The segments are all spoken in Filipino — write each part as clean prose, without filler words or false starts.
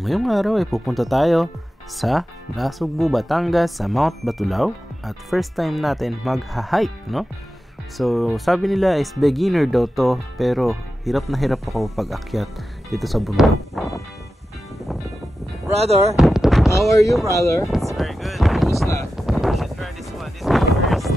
Ngayong araw ay pupunta tayo sa Nasugbu, Batangas sa Mount Batulao at first time natin magha-hike, no? So, sabi nila is beginner daw to, pero hirap na hirap ako pag-akyat dito sa bundok. Brother, how are you, brother? It's very good. Kumusta? You should try this one. This is my first.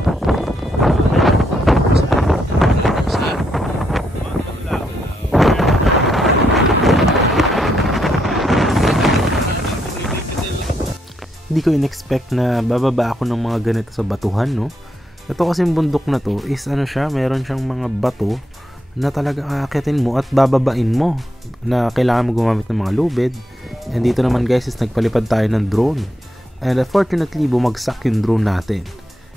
Hindi ko in-expect na bababa ako ng mga ganito sa batuhan, no? Ito kasing bundok na to is ano siya, meron siyang mga bato na talaga aakyatin mo at bababain mo na kailangan mo gumamit ng mga lubid. And dito naman guys is nagpalipad tayo ng drone. And unfortunately, bumagsak yung drone natin.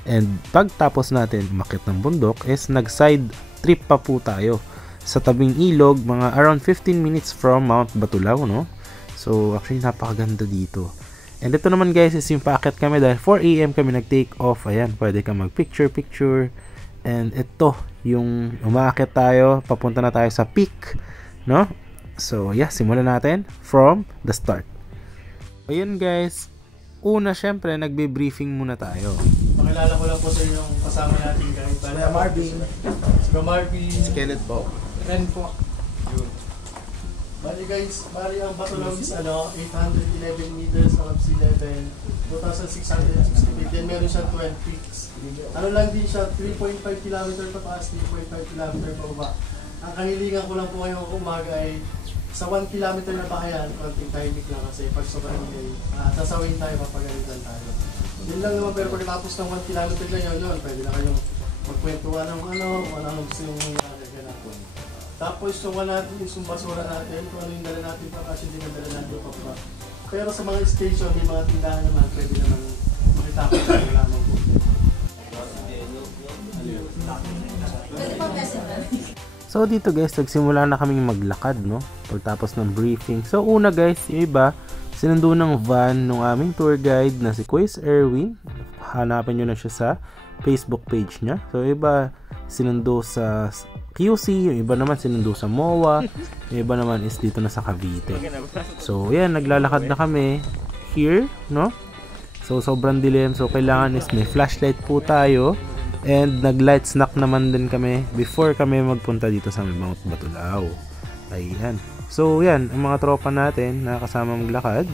And pagtapos natin umakyat ng bundok is nag-side trip pa po tayo sa tabing ilog, mga around 15 minutes from Mount Batulao, no? So actually napakaganda dito. And ito naman guys is yung paakyat kami dahil 4 AM kami nag-take off. Ayan, pwede ka mag-picture. And ito, yung umaakyat tayo, papunta na tayo sa peak, no? So yeah, simulan natin from the start. Ayan guys, una syempre nagbe-briefing muna tayo. Pakilala ko lang po sa inyo yung kasama natin guys. Bale, Marvin. Si Marvin. Si Kenneth po. Ren po. Bali guys, bali ang Batulao is 811 meters above sea level, 2,660 feet. Then meron siyang 12 peaks. Ano lang din siya, 3.5 km pataas, 3.5 km pababa. Ang kahilingan ko lang po ngayong umaga ay sa 1 km na bakayan, konting timing lang kasi pag sobrang day, sasawin tayo, papagalitan tayo. Yun lang naman, pero pagkatapos ng 1 km na yun, pwede na kayong magkwentuhan ng anong gusto yung ganapon. Tapos yung natin, yung basura natin, kung ano yung dala natin pa kasi hindi na dala natin pa pa. Pero sa mga station, may mga tindahan naman, pwede naman makitapos na wala namang problema. So dito guys, nagsimula na kaming maglakad, no? Pagtapos ng briefing. So una guys, yung iba, sinundo ng van ng aming tour guide na si Quiz Erwin. Hanapin nyo na siya sa Facebook page niya. So yung iba, sinundo sa QC, yung iba naman sinundo sa MOA, yung iba naman is dito na sa Cavite. So yan, naglalakad na kami here, no? So sobrang dilim, so kailangan is may flashlight po tayo. And nag-light snack naman din kami before kami magpunta dito sa Mount Batulao. Ayan. So yan, ang mga tropa natin na kasama maglakad.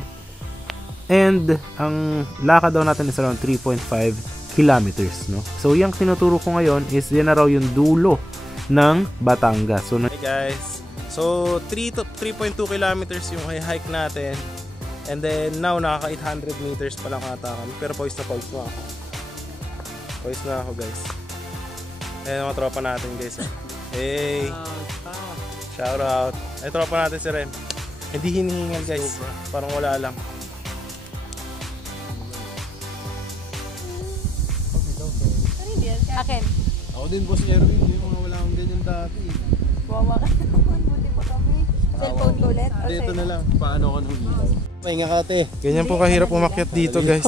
And ang lakad daw natin is around 3.5 kilometers, no? So yung tinuturo ko ngayon is yan na raw yung dulo ng Batangas. So, Hey guys. So 3.2 kilometers yung hike natin. And then now nakaka 800 meters pa lang ata kami. Pero pawis na ako. Pawis na ako guys. Ayan mga tropa natin guys. Hey! Shout out! Ay tropa natin si Rem. Hindi hinihingal guys. Parang wala lang. Akin. Ako din boss Erwin, yung mga wala akong ganyan dati. Wawa ka naman, buti pa kami. Cellphone ko ulit. Dito na lang, paano ka nung ilaw? Pahinga ka ate. Ganyan po kahirap umakyat dito guys.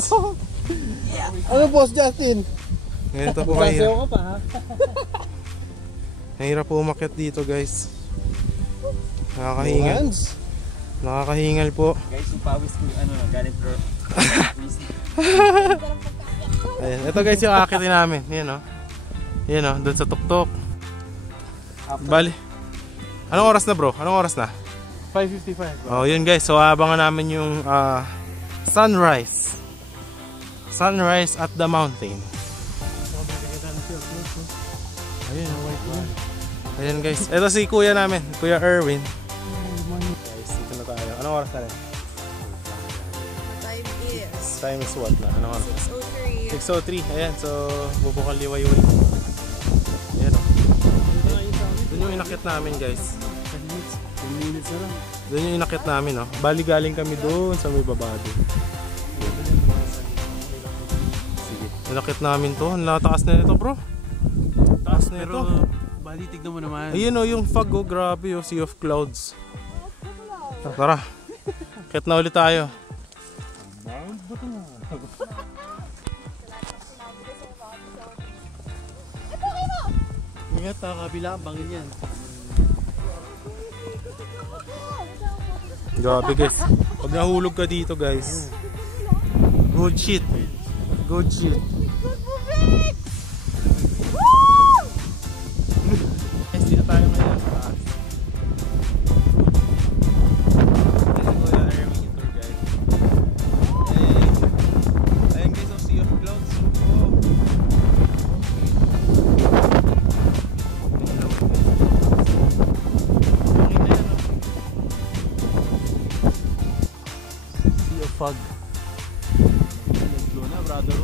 Ano boss Justin? Ganito po kahirap. ka pa ha? Mahirap po umakyat dito guys. Nakakahingal. Nakakahingal po. Guys, yung pawis ko galing pro. Ayan. Ito guys yung akitin namin. Yan o. Yan o, doon sa tuktok. Bali. Anong oras na bro? Anong oras na? 5:55. Oh, yun guys. So abangan namin yung sunrise. Sunrise at the mountain. Ayun, ayun guys. Ito si kuya namin, Kuya Erwin. Guys, dito na tayo. Anong oras na rin? Time is what na? Anong oras? 6:03. Ayan, so bubukang liwayway. Ayan o. Doon yung inakit namin guys. 10 minutes na lang. Doon yung inakit namin o. Bali galing kami doon sa may babado. Sige. Inakit namin to. Ang taas na nito bro. Taas na ito. Bali, tignan mo naman. Ayun o, yung fog o. Grabe o. Sea of clouds. Tara. Akit na ulit tayo. Ingat ha, kabila ang bangin yan. Grabe guys. Pag nahulog ka dito guys. Good shit. Good shit. Guys, dito tayo ngayon sa taas. This is Kuya Erwin tour guide. Hey. Ayan guys, oh, sea of clouds. Oh. Fog. Nag-blow na, brother.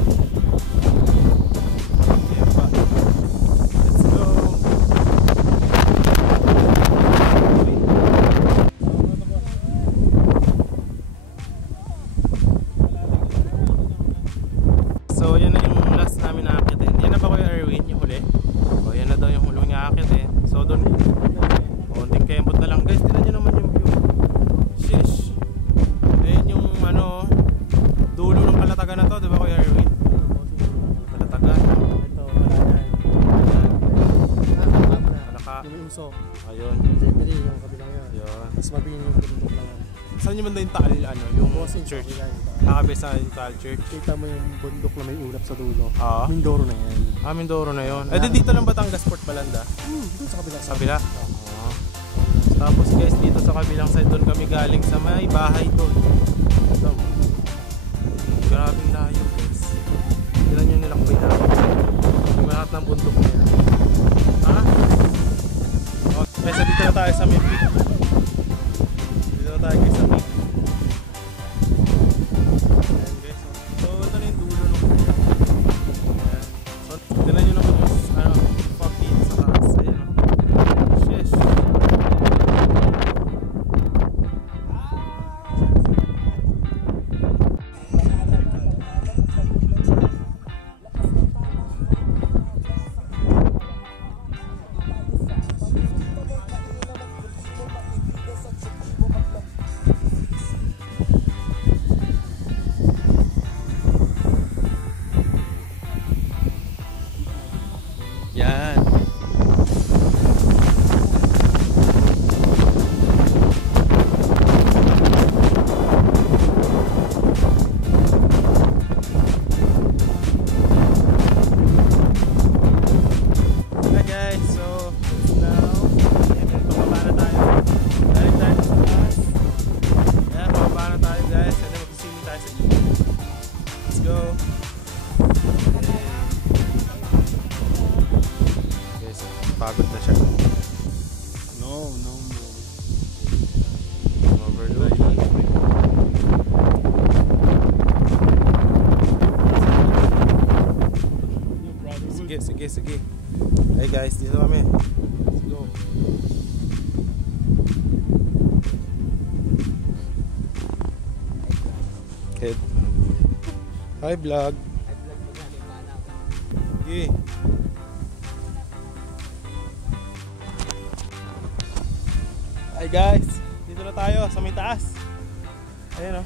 Ayan pa. Let's go. So, yan na yung last namin naakitin. Yan na ba Kuya Erwin, yung huli? O, yan na daw yung huli nga aakitin. So, doon, konting kembot na lang. Guys, tinan nyo naman yung view. Sheesh. Yung ano, dulo ng Kalatagan na to, di ba Kuya Erwin? Kalatagan. Ito, Malayan. Kalaka. Yung Imso. Ayun. Zedri, yung kabilang yun. Ayun. Tapos mabini yung bundok lang. Saan yung banda yung Taal, ano, yung Bossing church? kabilang. Nakabesa yung Taal Church. Kita mo yung bundok na may ulap sa dulo. Oo. Mindoro na yan. Mindoro na yun. Eh, dito lang Batangas Port Balanda? Doon sa kabila. Sa kabila? Oo. Tapos guys, dito sa kabilang side, doon kami galing sa may bahay doon. Ito. Grabing layo guys. Tignan nyo nilakbay namin. Yung lahat ng bundok na yan. Ha? Okay, so dito na tayo sa may peak. Dito na tayo guys sa peak. Ayan guys. So ito na yung dulo ng peak. Ayan. So tignan nyo naman yung fog dito sa taas. Ayan o. Sheesh. Yan. Hi guys, so now pababa na tayo. Dahil tayo sa taas. Yan, pababa na tayo guys. And then mag-swimming tayo sa ilog. Let's go. Guys, pagod na siya. No. Overload. Sige. Hey guys, dito kami. Let's go. Head. Hi vlog. Sige. Hi guys, dito na tayo sa may taas. Ayan o.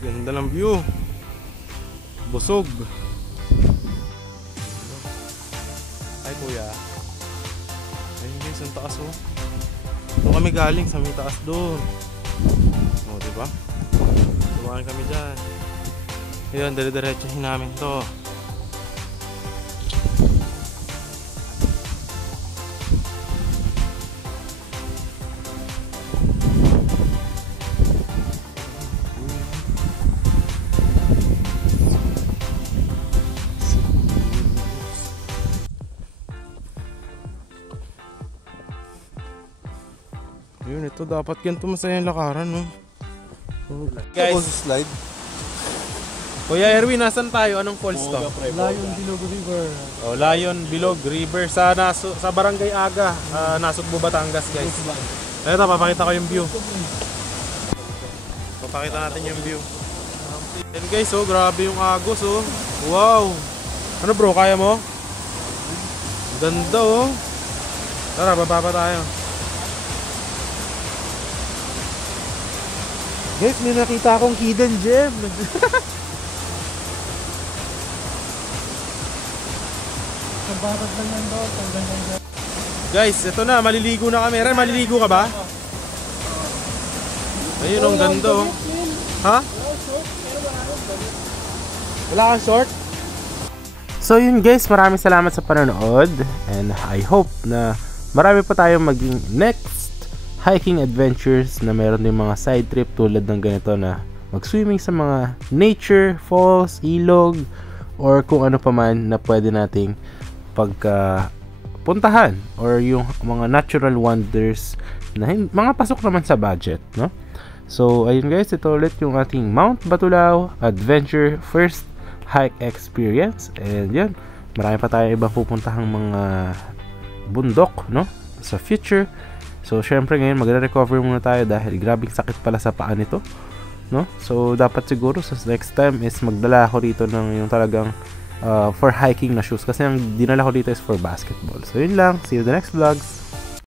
Ganda ng view. Busog. Ay kuya. Ayun guys, ang taas oh. Doon kami galing sa may taas doon. O diba? Dumaan kami dyan. Ayun, dire-diretsahin namin to. Yun, ito dapat ganito masayang lakaran, no? Guys, Guys, slide. Kuya Erwin, nasan tayo? Anong falls to? Lion Bilog River. Oh, Lion Bilog River sa Barangay Aga, Nasugbu, Batangas, guys. Ito, papakita ko yung view. Papakita natin yung view. And guys, oh, grabe yung agos, oh. Wow! Ano bro, kaya mo? Ganda, oh. Tara, baba pa tayo. Guys, may nakita akong hidden gem. Ang babat lang yan doon. Ang ganda. Guys, ito na, maliligo na kami. Ren, maliligo ka ba? Ayun, ang ganda oh. Ha? Wala kang short? So yun guys, maraming salamat sa panonood and I hope na marami pa tayong maging next hiking adventures na meron din mga side trip tulad ng ganito na mag-swimming sa mga nature, falls, ilog, or kung ano pa man na pwede nating puntahan or yung mga natural wonders na mga pasok naman sa budget, no? So ayun guys, ito ulit yung ating Mount Batulao Adventure First Hike Experience. And yan, marami pa tayo ibang pupuntahang mga bundok, no, sa future. So syempre ngayon magre-recover muna tayo dahil grabing sakit pala sa paa nito, no? So dapat siguro sa next time is magdala ako dito ng yung talagang for hiking na shoes kasi ang dinala ko dito is for basketball. So yun lang, see you in the next vlogs.